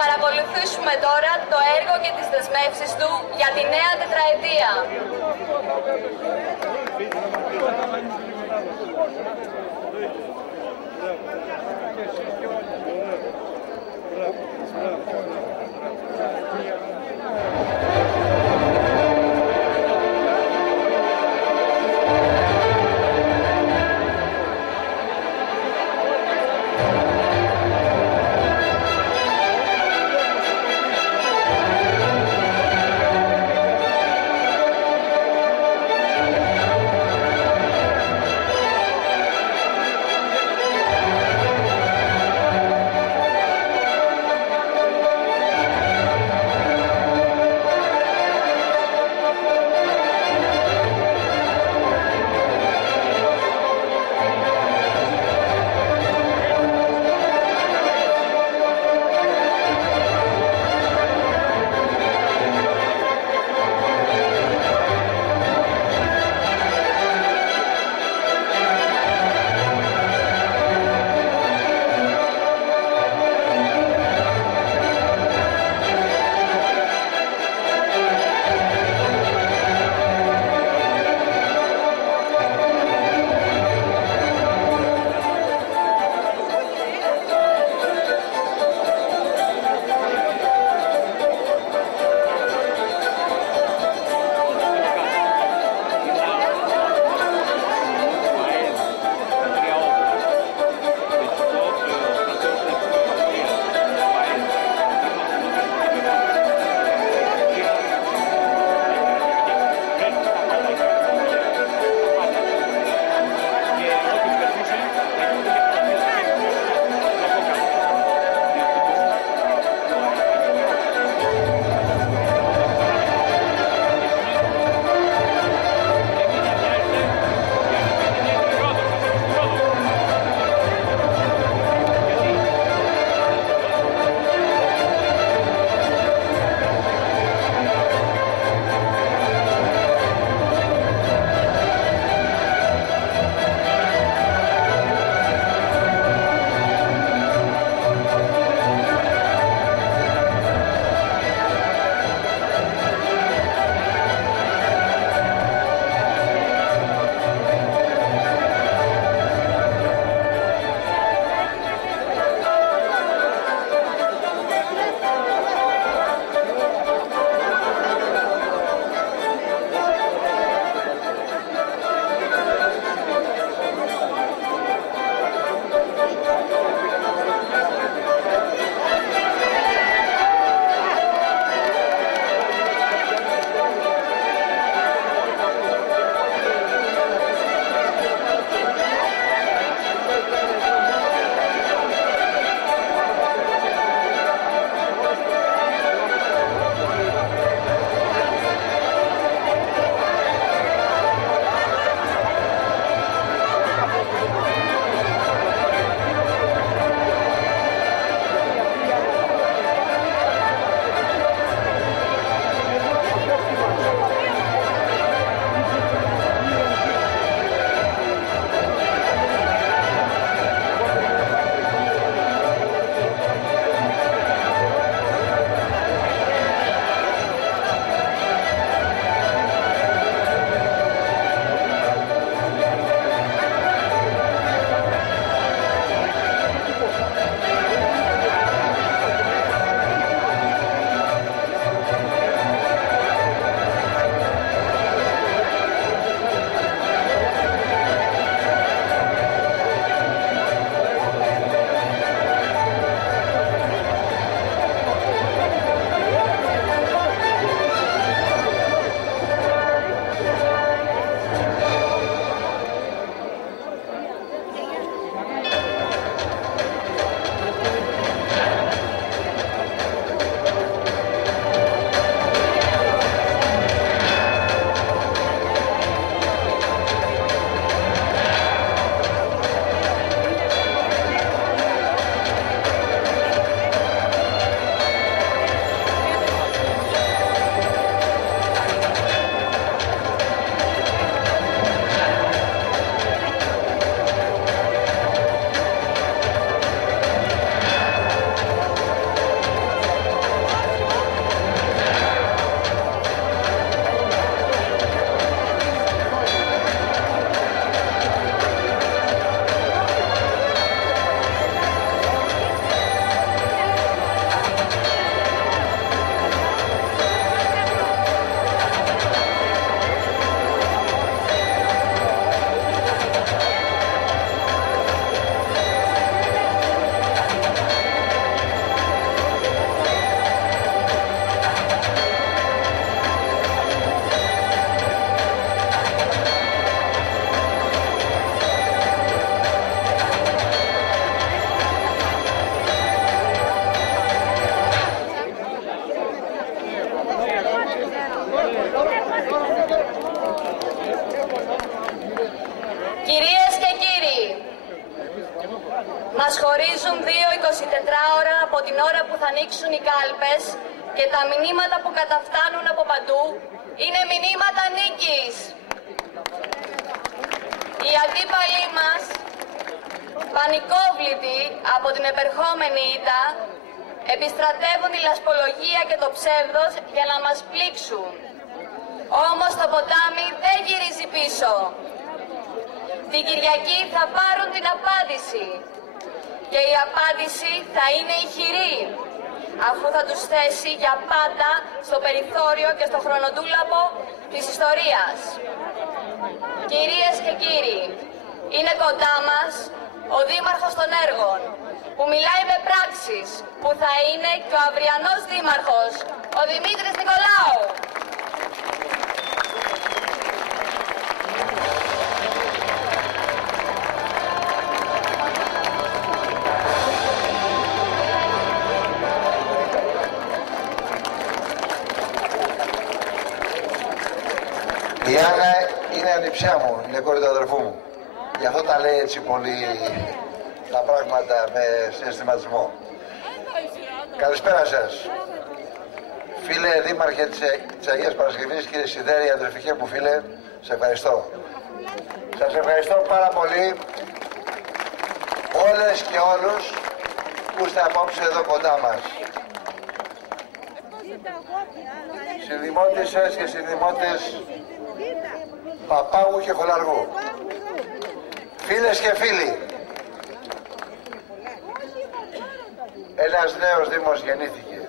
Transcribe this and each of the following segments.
παρακολουθήσουμε τώρα το έργο και τις δεσμεύσεις του για τη νέα τετραετία. Μας χωρίζουν 2 24 ώρα από την ώρα που θα ανοίξουν οι κάλπες και τα μηνύματα που καταφτάνουν από παντού είναι μηνύματα νίκης. Οι αντίπαλοι μας, πανικόβλητοι από την επερχόμενη ήττα, επιστρατεύουν τη λασπολογία και το ψεύδος για να μας πλήξουν. Όμως το ποτάμι δεν γυρίζει πίσω. Την Κυριακή θα πάρουν την απάντηση. Και η απάντηση θα είναι ηχηρή, αφού θα τους θέσει για πάντα στο περιθώριο και στο χρονοτούλαπο της ιστορίας. Κυρίες και κύριοι, είναι κοντά μας ο Δήμαρχος των Έργων, που μιλάει με πράξεις, που θα είναι και ο αυριανός Δήμαρχος, ο Δημήτρης Νικολάου. Η Άννα είναι ανιψιά μου, είναι κόρη του αδερφού μου. Γι' αυτό τα λέει έτσι πολύ τα πράγματα με συναισθηματισμό. Καλησπέρα σας. Φίλε Δήμαρχε της Αγίας Παρασκευής, κύριε Σιδέρη, αδερφικέ μου φίλε, σε ευχαριστώ. Σας ευχαριστώ πάρα πολύ όλες και όλους που είστε απόψε εδώ κοντά μας. Συνδημότισσες και συνδημότες Παπάγου και Χολαργού, φίλες και φίλοι, ένας νέος Δήμος γεννήθηκε.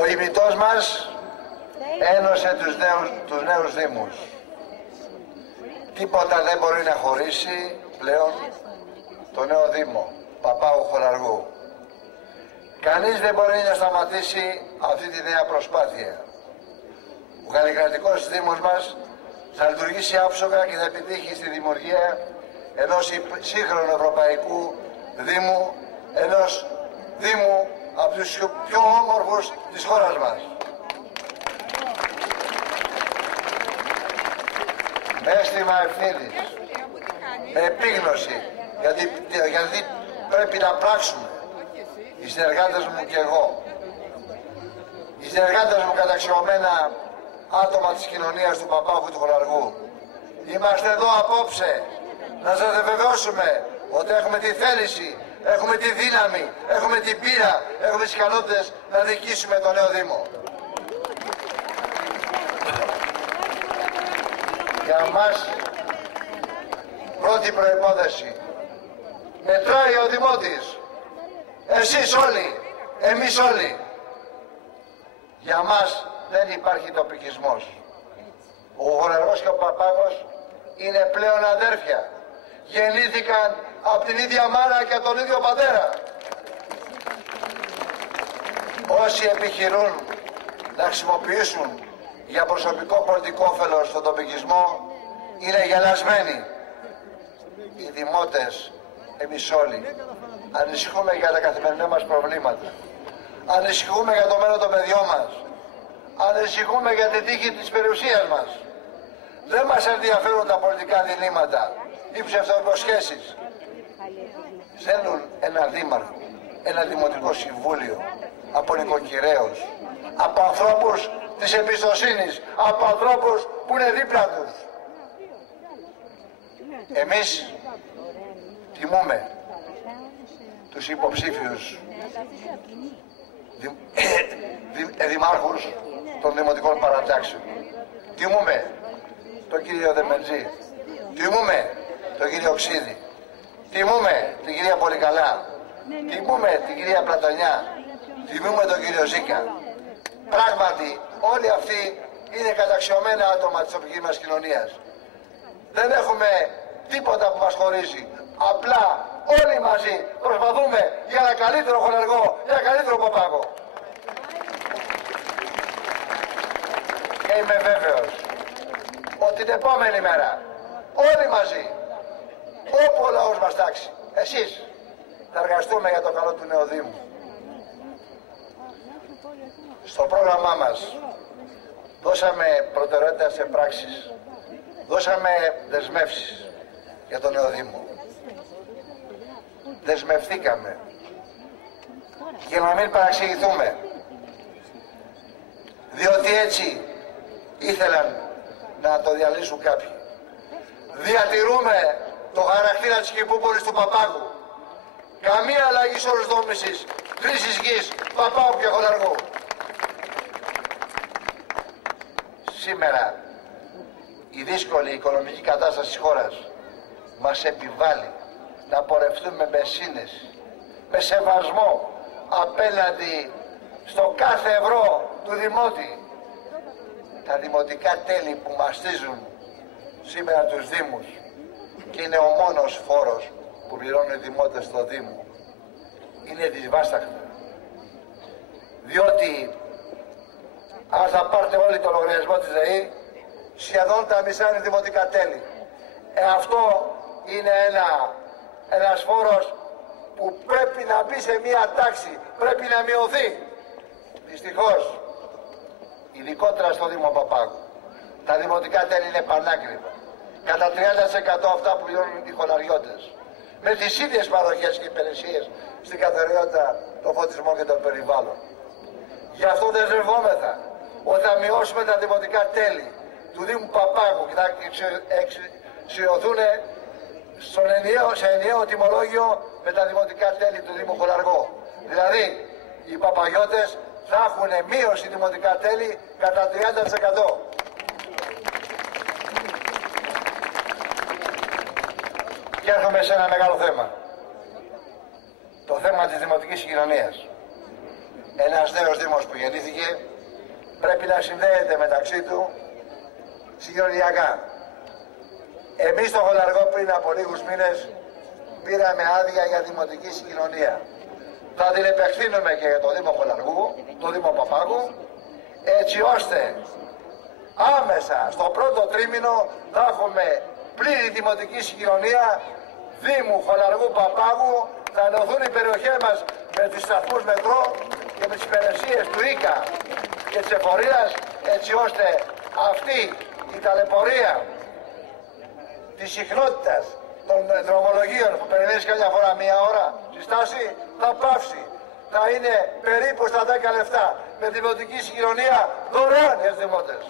Ο ημιτός μας ένωσε τους νέους Δήμους. Τίποτα δεν μπορεί να χωρίσει πλέον το νέο Δήμο Παπάγου Χολαργού. Κανείς δεν μπορεί να σταματήσει αυτή τη νέα προσπάθεια. Ο καλλικρατικός Δήμος μας θα λειτουργήσει άψογα και θα επιτύχει στη δημιουργία ενός σύγχρονου ευρωπαϊκού Δήμου, ενός Δήμου από τους πιο όμορφους της χώρας μας. Με αίσθημα ευθύνης, με επίγνωση, γιατί πρέπει να πράξουμε, οι συνεργάτες μου και εγώ, οι συνεργάτες μου καταξιωμένα άτομα της κοινωνίας του Παπάγου και του Χολαργού. Είμαστε εδώ απόψε να σας βεβαιώσουμε ότι έχουμε τη θέληση, έχουμε τη δύναμη, έχουμε την πείρα, έχουμε τις ικανότητες να διοικήσουμε το νέο Δήμο. Για μας πρώτη προϋπόθεση, μετράει ο Δημότης, εσείς όλοι, εμείς όλοι. Για μας δεν υπάρχει τοπικισμός. Ο Χολαργός και ο Παπάγος είναι πλέον αδέρφια. Γεννήθηκαν από την ίδια μάνα και τον ίδιο πατέρα. Όσοι επιχειρούν να χρησιμοποιήσουν για προσωπικό πολιτικό όφελος τον τοπικισμό είναι γελασμένοι. Οι δημότες, εμείς όλοι, ανησυχούμε για τα καθημερινά μας προβλήματα. Ανησυχούμε για το μέλλον των παιδιών μας. Ανησυχούμε για την τύχη της περιουσίας μας. Δεν μας ενδιαφέρουν τα πολιτικά διλήμματα ή ψευτοϋποσχέσεις. Θέλουν ένα δήμαρχο, ένα δημοτικό συμβούλιο από νοικοκυρέους, από ανθρώπους της εμπιστοσύνης, από ανθρώπους που είναι δίπλα τους. Εμείς τιμούμε τους υποψήφιους δημάρχους των δημοτικών παρατάξεων. Τιμούμε τον κύριο Δεμεντζή, τιμούμε τον κύριο Ξίδη, τιμούμε την κυρία Πολυκαλά, τιμούμε την κυρία Πλατανιά, τιμούμε τον κύριο Ζήκα. Πράγματι όλοι αυτοί είναι καταξιωμένα άτομα της τοπικής μας κοινωνίας. Δεν έχουμε τίποτα που μας χωρίζει. Απλά όλοι μαζί προσπαθούμε για ένα καλύτερο Χολαργό, για ένα καλύτερο Παπάγο. Και είμαι βέβαιος ότι την επόμενη μέρα όλοι μαζί, όπου ο λαός μας τάξει, εσείς, θα εργαστούμε για το καλό του νέου Δήμου. Στο πρόγραμμά μας δώσαμε προτεραιότητα σε πράξεις, δώσαμε δεσμεύσεις για το νέο Δήμο. δεσμευθήκαμε και να μην παραξηγηθούμε, διότι έτσι ήθελαν να το διαλύσουν κάποιοι. Διατηρούμε το χαρακτήρα της Κηπούπολης του Παπάγου. Καμία αλλαγή όρους δόμησης, χρήσης γης, Παπάγου και Χολαργού. Σήμερα η δύσκολη οικονομική κατάσταση της χώρας μας επιβάλλει να πορευτούμε με σύνεση, με σεβασμό απέναντι στο κάθε ευρώ του Δημότη. Τα δημοτικά τέλη που μαστίζουν σήμερα τους Δήμους και είναι ο μόνος φόρος που πληρώνουν οι δημότες στο Δήμο, είναι δυσβάσταχτα. Διότι αν θα πάρετε όλοι το λογαριασμό της ΔΕΗ, σχεδόν τα μισά είναι δημοτικά τέλη. Αυτό είναι ένας φόρος που πρέπει να μπει σε μία τάξη, πρέπει να μειωθεί. Δυστυχώς, ειδικότερα στο Δήμο Παπάγου, τα δημοτικά τέλη είναι πανάκριβα. Κατά 30% αυτά που πληρώνουν οι χολαριώτες. Με τις ίδιες παροχές και υπηρεσίες στην καθαριότητα, το φωτισμό και το περιβάλλον. Γι' αυτό δεσμευόμεθα ότι θα μειώσουμε τα δημοτικά τέλη του Δήμου Παπάγου και θα εξισωθούν σε ενιαίο τιμολόγιο με τα δημοτικά τέλη του Δήμου Χολαργό. Δηλαδή, οι παπαγιώτες θα έχουν μείωση δημοτικά τέλη κατά 30%. Και έρχομαι σε ένα μεγάλο θέμα. Το θέμα της δημοτικής συγκοινωνίας. Ένας νέος Δήμος που γεννήθηκε πρέπει να συνδέεται μεταξύ του συγκοινωνιακά. Εμείς στο Χολαργό πριν από λίγους μήνες πήραμε άδεια για δημοτική συγκοινωνία. Θα την επεκτείνουμε και για το Δήμο Χολαργού, το Δήμο Παπάγου, έτσι ώστε άμεσα στο πρώτο τρίμηνο θα έχουμε πλήρη δημοτική συγκοινωνία Δήμου Χολαργού Παπάγου. Θα ενωθούν οι περιοχές μας με τους σταθμούς μετρό και με τις υπηρεσίες του ΙΚΑ και της εφορίας, έτσι ώστε αυτή η ταλαιπωρία της συχνότητας των δρομολογίων που περιμένεις καμιά φορά μία ώρα στη στάση θα πάυσει. Θα είναι περίπου στα 10 λεπτά με δημοτική συγκοινωνία δωρεάν για τους δημότες.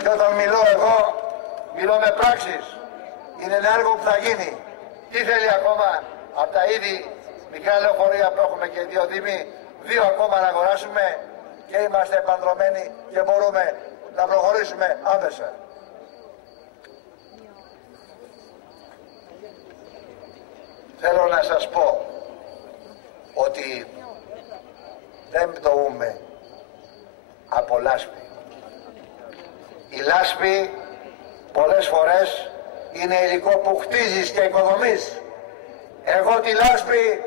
Και όταν μιλώ εγώ, μιλώ με πράξεις. Είναι ένα έργο που θα γίνει. Τι θέλει ακόμα από τα ήδη μικρά λεωφορεία που έχουμε και 2 δήμοι, 2 ακόμα να αγοράσουμε και είμαστε επανδρωμένοι και μπορούμε να προχωρήσουμε άμεσα. Θέλω να σας πω ότι δεν πτωούμε από λάσπη. Η λάσπη πολλές φορές είναι υλικό που χτίζεις και οικοδομείς. Εγώ τη λάσπη